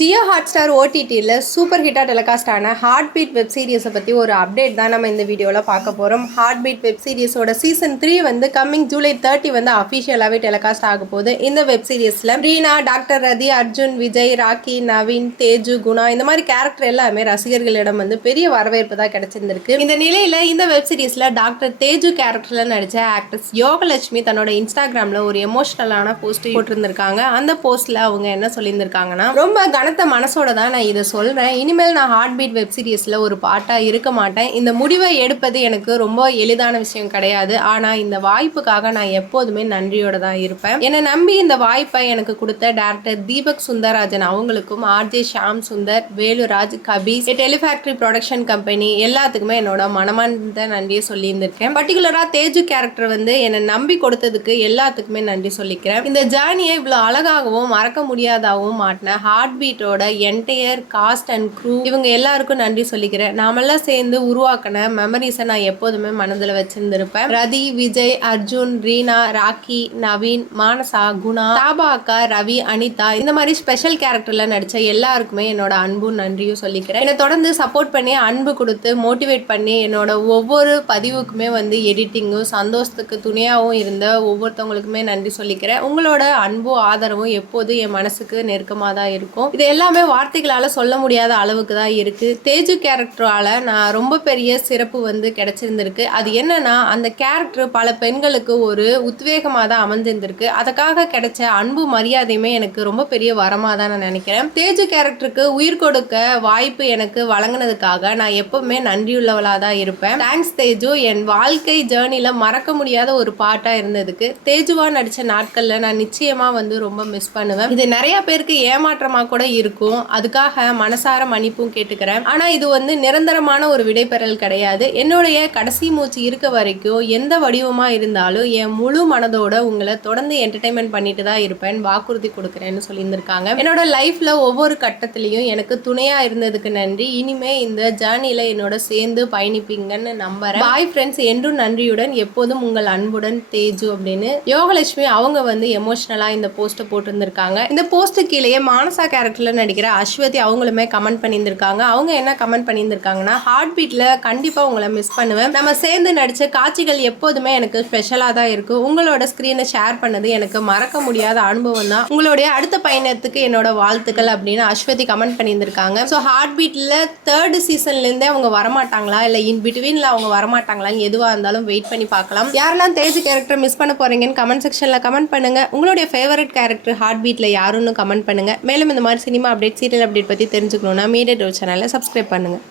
Jio Hotstar ஓடிடியில் super ஹிட்டாக telecast ஆன heart beat web சீரிஸை பற்றி ஒரு அப்டேட் தான் நம்ம இந்த வீடியோவில் பார்க்க போகிறோம். ஹார்ட் பீட் வெப் சீரிஸோட சீசன் 3 வந்து கம்மிங் ஜூலை 30 வந்து அஃபிஷியலாகவே டெலிகாஸ்ட் ஆக போகுது. இந்த வெப் சீரிஸில் ரீனா, டாக்டர் ரதி, அர்ஜுன், விஜய், ராக்கி, நவீன், தேஜு, குணா இந்த மாதிரி கேரக்டர் எல்லாமே ரசிகர்களிடம் வந்து பெரிய வரவேற்பு தான் கிடைச்சிருந்திருக்கு. இந்த நிலையில் இந்த வெப் சீரிஸில் டாக்டர் தேஜு கேரக்டரில் நடித்த ஆக்ட்ரஸ் யோகலட்சுமி தன்னோட இன்ஸ்டாகிராமில் ஒரு எமோஷனலான போஸ்ட் போட்டிருந்திருக்காங்க. அந்த போஸ்ட்டில் அவங்க என்ன சொல்லியிருந்திருக்காங்கன்னா, ரொம்ப கனத்த மனசோட தான் நான் இதை சொல்கிறேன். இனிமேல் நான் ஹார்ட் பீட் வெப் சீரிஸில் ஒரு பாட்டாக இருக்க மாட்டேன். இந்த முடிவை எடுப்பது எனக்கு ரொம்ப எளிதான விஷயம் கிடையாது. ஆனால் இந்த வாய்ப்புக்காக நான் எப்போதுமே நன்றியோட தான் இருப்பேன். என்னை நம்பி இந்த வாய்ப்பை எனக்கு கொடுத்த டேரக்டர் தீபக் சுந்தரராஜன் அவங்களுக்கும், ஆர்ஜே ஷாம் சுந்தர், வேலுராஜ், கபீஸ், டெலிஃபேக்டரி ப்ரொடக்ஷன் கம்பெனி எல்லாத்துக்குமே என்னோட மனமார்ந்த நன்றியை சொல்லியிருந்திருக்கேன். பர்டிகுலராக தேஜு கேரக்டர் வந்து என்னை நம்பி கொடுத்ததுக்கு எல்லாத்துக்குமே நன்றி சொல்லிக்கிறேன். இந்த ஜேர்னியை இவ்வளோ அழகாகவும் மறக்க முடியாதாகவும் மாட்டின ஹார்ட் பீட்டோட என்டையர் காஸ்ட் அண்ட் க்ரூ இவங்க எல்லாருக்கும் நன்றி சொல்லிக்கிறேன். நாமெல்லாம் சேர்ந்து உருவாக்கின மெமரிஸை நான் எப்போதுமே மனதில் வச்சிருந்திருப்பேன். ரதி, விஜய், அர்ஜுன், ரீனா, ராக்கி, நவீன், மானசா, குணா, தாபா அக்கா, ரவி, அனிதா இந்த மாதிரி ஸ்பெஷல் கேரக்டர்ல நடிச்ச எல்லாருக்குமே என்னோட அன்பும் நன்றியும் சொல்லிக்கிறேன். என்னை தொடர்ந்து சப்போர்ட் பண்ணி அன்பு கொடுத்து மோட்டிவேட் பண்ணி என்னோட ஒவ்வொரு பதிவுக்குமே வந்து எடிட்டிங்கும் சந்தோஷத்துக்கு துணையாகவும் இருந்த ஒவ்வொருத்தவங்களுக்குமே நன்றி சொல்லிக்கிறேன். உங்களோட அன்பும் ஆதரவும் எப்போதும் என் மனசுக்கு நெருக்கமாக தான் இருக்கும். இது எல்லாமே வார்த்தைகளால் சொல்ல முடியாத அளவுக்கு தான் இருக்குது. தேஜு கேரக்டரால் நான் ரொம்ப பெரிய சிறப்பு வந்து கிடைச்சிருந்திருக்கு. அது என்னன்னா, அந்த கேரக்டர் பல பெண்களுக்கு ஒரு உத்வேகமாக தான் அமைஞ்சிருந்திருக்கு. அதுக்காக கிடைச்ச அன்பு மரியாதையுமே எனக்கு ரொம்ப பெரிய வரமாக தான் நான் நினைக்கிறேன். தேஜு கேரக்டருக்கு உயிர் கொடுக்க வாய்ப்பு எனக்கு வழங்கினதுக்காக நான் எப்பவுமே நன்றியுள்ளவளாக தான் இருப்பேன். தேங்க்ஸ் தேஜு. என் வாழ்க்கை ஜேர்னியில் மறக்க முடியாத ஒரு பாட்டாக இருந்ததுக்கு. தேஜுவா நடித்த நாட்களில் நான் நிச்சயமாக வந்து ரொம்ப மிஸ் பண்ணுவேன். இது நிறைய பேருக்கு ஏமாற்றமாக கூட இருக்கும். அதுக்காக மனசார மன்னிப்பும் கேட்டுக்கிறேன். ஆனா இது வந்து நிரந்தரமான ஒரு விடைபெறல் கிடையாது. என்னுடைய கடைசி மூச்சு இருக்க வரைக்கும் எந்த வடிவமா இருந்தாலும் என் முழு மனதோட உங்களை தொடர்ந்து என்டர்டைன்மெண்ட் பண்ணிட்டு தான் இருப்பேன், வாக்குறுதி கொடுக்குறேன்னு சொல்லியிருந்திருக்காங்க. என்னோட லைஃப்ல ஒவ்வொரு கட்டத்திலையும் எனக்கு துணையா இருந்ததுக்கு நன்றி. இனிமே இந்த ஜேர்னில என்னோட சேர்ந்து பயணிப்பீங்கன்னு நம்புறேன். பாய் ஃப்ரெண்ட்ஸ், என்றும் நன்றியுடன் எப்போதும் உங்கள் அன்புடன் தேஜு அப்படின்னு யோகலட்சுமி அவங்க வந்து எமோஷனலா இந்த போஸ்ட்டை போட்டிருந்திருக்காங்க. இந்த போஸ்ட் கீழே மானசா கேரக்டர்ல நடிக்கிற அஸ்வதி அவங்களுமே கமெண்ட் பண்ணியிருந்திருக்காங்க. அவங்க என்ன கமெண்ட் பண்ணியிருந்திருக்காங்கன்னா, ஹார்ட் பீட்ல கண்டிப்பாக உங்களை மிஸ் பண்ணுவேன். நம்ம சேர்ந்து நடித்த காட்சிகள் எப்போதுமே எனக்கு ஸ்பெஷலாக தான் இருக்கும். உங்களோட ஸ்க்ரீனை ஷேர் பண்ணது எனக்கு மறக்க முடியாத அனுபவம் தான். உங்களுடைய அடுத்த பயணத்துக்கு என்னோட வாழ்த்துக்கள் அப்படின்னு அஸ்வதி கமெண்ட் பண்ணியிருந்திருக்காங்க. ஸோ ஹார்ட் பீட்ல 3rd சீசன்லேருந்தே அவங்க வரமாட்டாங்களா, இல்லை இன் பிட்வீனில் அவங்க வரமாட்டாங்களான்னு எதுவாக இருந்தாலும் வெயிட் பண்ணி பார்க்கலாம். யாரெல்லாம் தேஜு கேரக்டர் மிஸ் பண்ண போறீங்கன்னு கமெண்ட் செக்ஷனில் கமெண்ட் பண்ணுங்க. உங்களுடைய ஃபேவரட் கேரக்டர் ஹார்ட் பீட்ல யாருன்னு கமெண்ட் பண்ணுங்க. மேலும் இந்த மாதிரி சினிமா அப்டேட், சீரியல் அப்டேட் பற்றி தெரிஞ்சுக்கணுன்னா மீடியா டோர் சேனலை சப்ஸ்கிரைப் பண்ணுங்கள்.